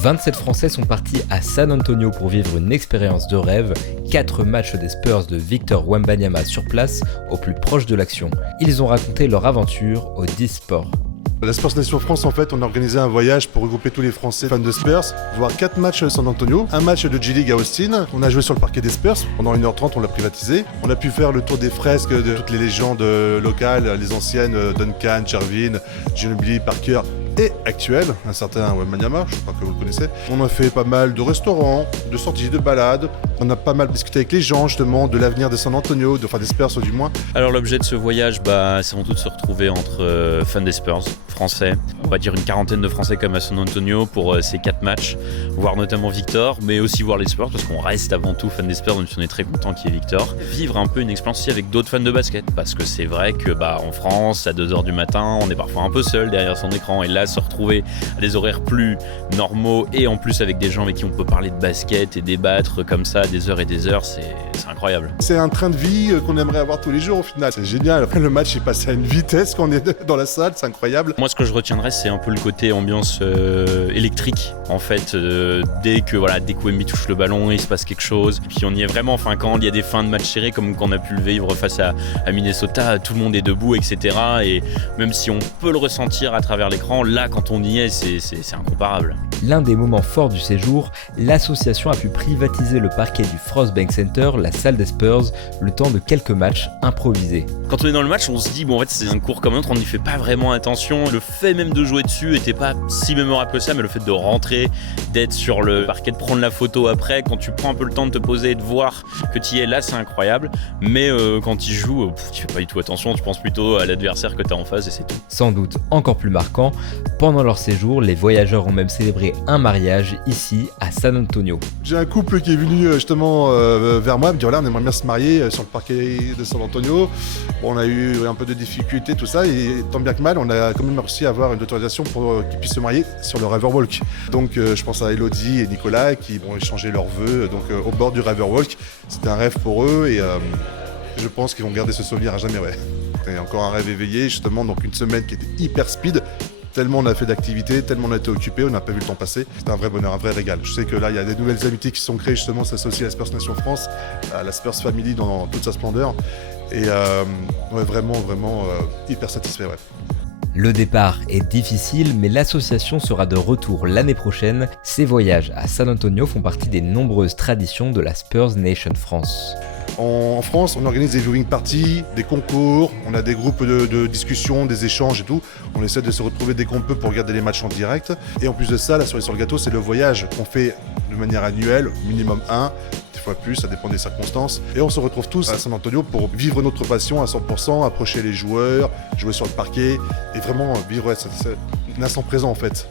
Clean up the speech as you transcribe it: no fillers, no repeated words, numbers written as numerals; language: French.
27 Français sont partis à San Antonio pour vivre une expérience de rêve. 4 matchs des Spurs de Victor Wembanyama sur place, au plus proche de l'action. Ils ont raconté leur aventure au 10 Sport. La Spurs Nation France, en fait, on a organisé un voyage pour regrouper tous les Français fans de Spurs, voir 4 matchs à San Antonio, un match de G-League à Austin. On a joué sur le parquet des Spurs, pendant 1h30 on l'a privatisé. On a pu faire le tour des fresques de toutes les légendes locales, les anciennes, Duncan, Jervin, Ginobili, Parker et actuel, un certain Wembanyama, je crois que vous le connaissez. On a fait pas mal de restaurants, de sorties, de balades. On a pas mal discuté avec les gens justement de l'avenir de San Antonio, enfin des Spurs du moins. Alors l'objet de ce voyage, c'est avant tout de se retrouver entre fans des Spurs français, on va dire une quarantaine de Français comme à San Antonio pour ces 4 matchs, voir notamment Victor, mais aussi voir les Spurs parce qu'on reste avant tout fan des Spurs, même si on est très content qu'il y ait Victor. Vivre un peu une expérience aussi avec d'autres fans de basket, parce que c'est vrai que en France, à 2h du matin, on est parfois un peu seul derrière son écran, et là se retrouver à des horaires plus normaux et en plus avec des gens avec qui on peut parler de basket et débattre comme ça des heures et des heures, c'est incroyable. C'est un train de vie qu'on aimerait avoir tous les jours au final, c'est génial. Après le match est passé à une vitesse quand on est dans la salle, c'est incroyable. Moi ce que je retiendrai c'est un peu le côté ambiance électrique en fait, dès que Wemby touche le ballon il se passe quelque chose, puis on y est vraiment, quand il y a des fins de match serrés comme qu'on a pu le vivre face à Minnesota, tout le monde est debout etc. Et même si on peut le ressentir à travers l'écran, là quand on y est c'est incomparable. L'un des moments forts du séjour, l'association a pu privatiser le parquet du Frost Bank Center, la salle des Spurs, le temps de quelques matchs improvisés. Quand on est dans le match, on se dit en fait c'est un court comme un autre, on n'y fait pas vraiment attention. Le fait même de jouer dessus était pas si mémorable que ça, mais le fait de rentrer, d'être sur le parquet, de prendre la photo après, quand tu prends un peu le temps de te poser et de voir que tu y es là, c'est incroyable. Mais quand tu joues, tu fais pas du tout attention, tu penses plutôt à l'adversaire que tu as en face et c'est tout. Sans doute encore plus marquant, pendant leur séjour, les voyageurs ont même célébré un mariage ici à San Antonio. J'ai un couple qui est venu justement vers moi, me dire on aimerait bien se marier sur le parquet de San Antonio. Bon, on a eu un peu de difficultés, tout ça, et tant bien que mal, on a quand même réussi à avoir une autorisation pour qu'ils puissent se marier sur le Riverwalk. Donc je pense à Elodie et Nicolas qui vont échanger leurs vœux au bord du Riverwalk. C'était un rêve pour eux et je pense qu'ils vont garder ce souvenir à jamais. Ouais. C'était encore un rêve éveillé, justement, donc une semaine qui était hyper speed. Tellement on a fait d'activités, tellement on a été occupés, on n'a pas vu le temps passer. C'était un vrai bonheur, un vrai régal. Je sais que là, il y a des nouvelles amitiés qui sont créées justement, s'associer à la Spurs Nation France, à la Spurs Family dans toute sa splendeur. Et vraiment hyper satisfait. Ouais. Le départ est difficile, mais l'association sera de retour l'année prochaine. Ces voyages à San Antonio font partie des nombreuses traditions de la Spurs Nation France. En France, on organise des viewing parties, des concours, on a des groupes de discussion, des échanges et tout. On essaie de se retrouver dès qu'on peut pour regarder les matchs en direct. Et en plus de ça, la cerise sur le gâteau, c'est le voyage qu'on fait de manière annuelle, minimum 1, des fois plus, ça dépend des circonstances. Et on se retrouve tous à San Antonio pour vivre notre passion à 100%, approcher les joueurs, jouer sur le parquet et vraiment vivre cet instant présent en fait.